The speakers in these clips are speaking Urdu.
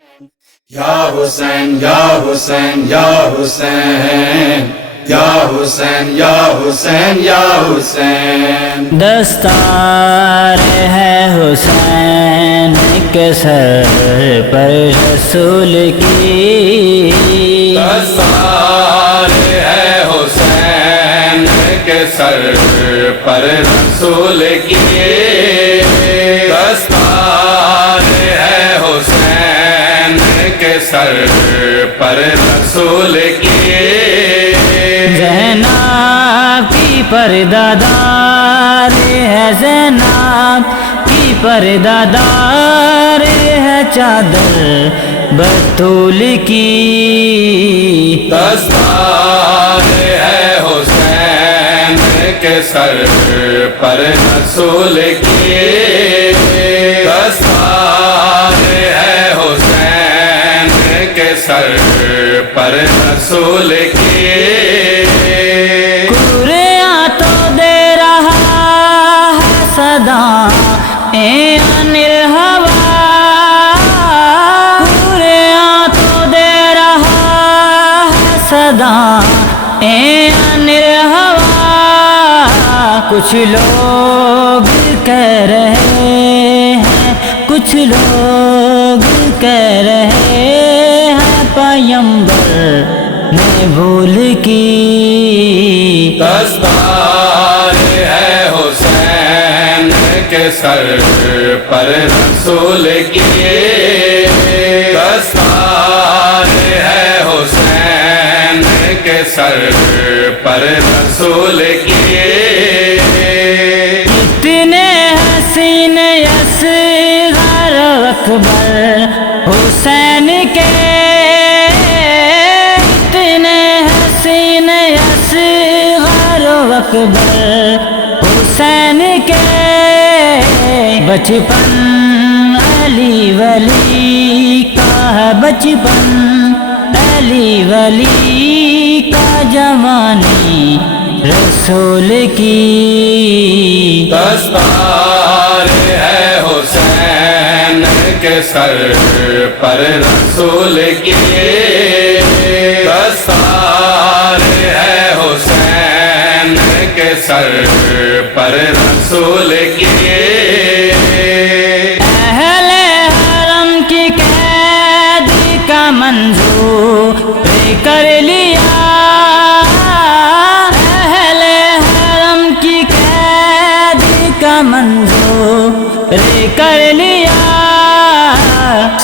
یا حسین یا حسین یا حسین یا حسین یا حسین یا حسین، دستار ہے حسین کے سر پر رسول کی، دستار ہے حسین کے سر پر رسول کی، دستار ہے حسین کے سر پر رسول کی، زینب کی پردہ دار ہے، زینب کی پردہ دار ہے چادر بطول کی، دستار ہے حسین کے سر پر رسول کی، دستار ہے حسین کے سر پر رسول کی، کوریاں تو دے رہا ہے صدا عن الہوا، کوریاں تو دے رہا ہے صدا عن الہوا، کچھ لوگ کہہ رہے ہیں، کچھ لوگ کہہ رہے ہیں پیغمبر نے بھول کی، دستار ہے حسین کے سر پر رسول کی، دستار ہے حسین کے سر پر رسول کی، کتنے حسین اصغر اکبر حسین کے، کتنے حسین اصغر اکبر حسین کے، بچپن علی ولی کا ہے، بچپن علی ولی کا، جوانی رسول کی، دستار ہے حسین کے سر پر رسول کی، دستار ہے حسین کے سر پر رسول کی، اہل حرم کی قید کا منظور کر لیا، اہل حرم کی قید کا منظور کر لیا،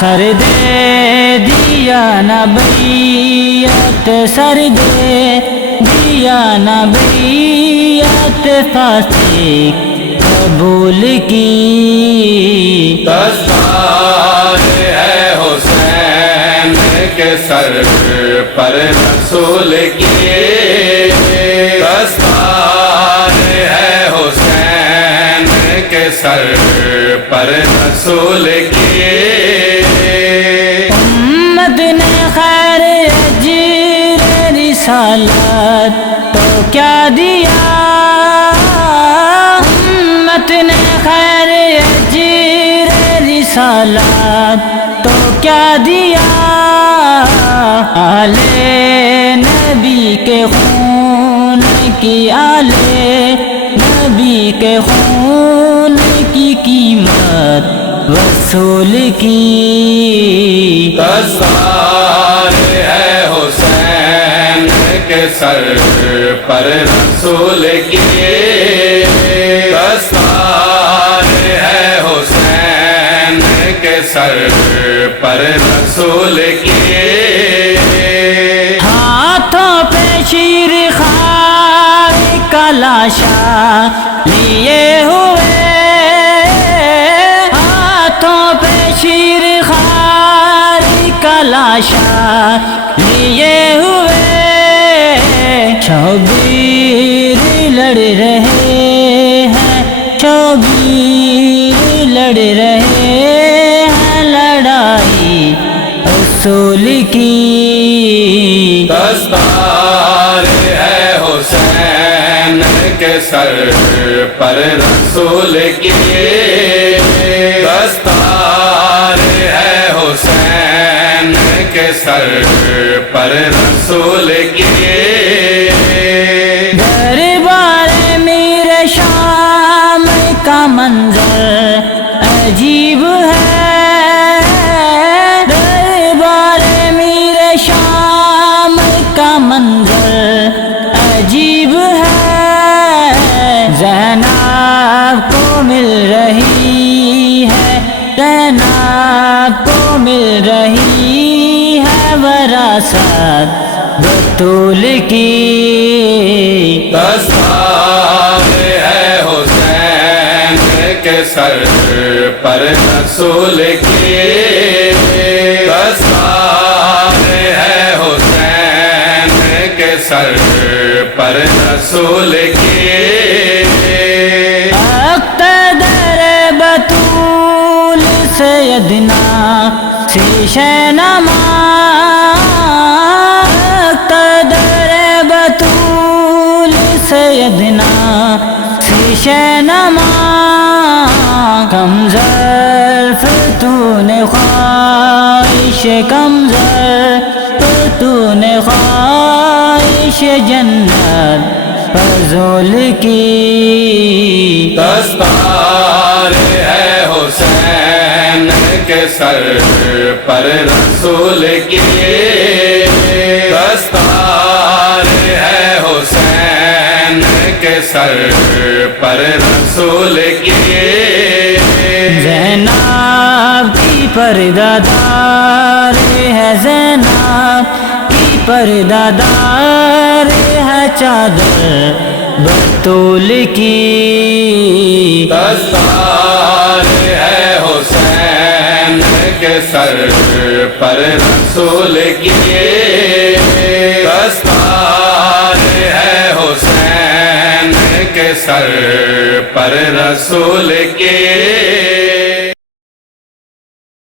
سر دے دیا نہ بیعت، سر دے دیا نہ بیعت، فاسق قبول کی، دستار ہے حسین کے سر پر رسول کی، دستار ہے حسین کے سر پر رسول کی، امت نے خیر اجیر رسالت تو کیا دیا، امت نے خیر اجیر رسالت تو کیا دیا، آل نبی کے خون کی، آل نبی کے خون کی قیمت وصول کی، دستار ہے حسین کے سر پر رسول کی، دستار ہے حسین کے سر پر رسول کی، ہاتھوں پہ شیر خار کا لاشا لیے ہوئے، ہاتھوں پہ شیر خار کا لاشا لیے ہوئے، شبیر لڑ رہے ہیں، شبیر لڑ رہے ہیں لڑائی رسول کی، دستار ہے حسین کے سر پر رسول کی، دستار ہے حسین سر پر رسول کی دربار میر شام کا منظر عجیب ہے، دربار میر شام کا منظر عجیب ہے، زینب کو مل رہی ہے، زینب کو مل رہی ہے وراثت بطول کی، دستار ہے حسین کے سر پر رسول کی، دستار ہے حسین کے سر پر رسول کی، اقتدر بطول سیدنا شینما، اقتدر بطول سیدنا شینما، کمزر فتون خواہش، کمزر فتون خواہش جنت فضول کی، دستار ہے حسین کے سر پر رسول کی، دستار ہے حسین کے سر پر رسول کی، زینب کی پردہ دار ہے، زینب کی پردہ دار ہے چادر بطول کی، دستار ہے حسین کے سر پر رسول کی، دستار ہے حسین کے سر پر رسول کی۔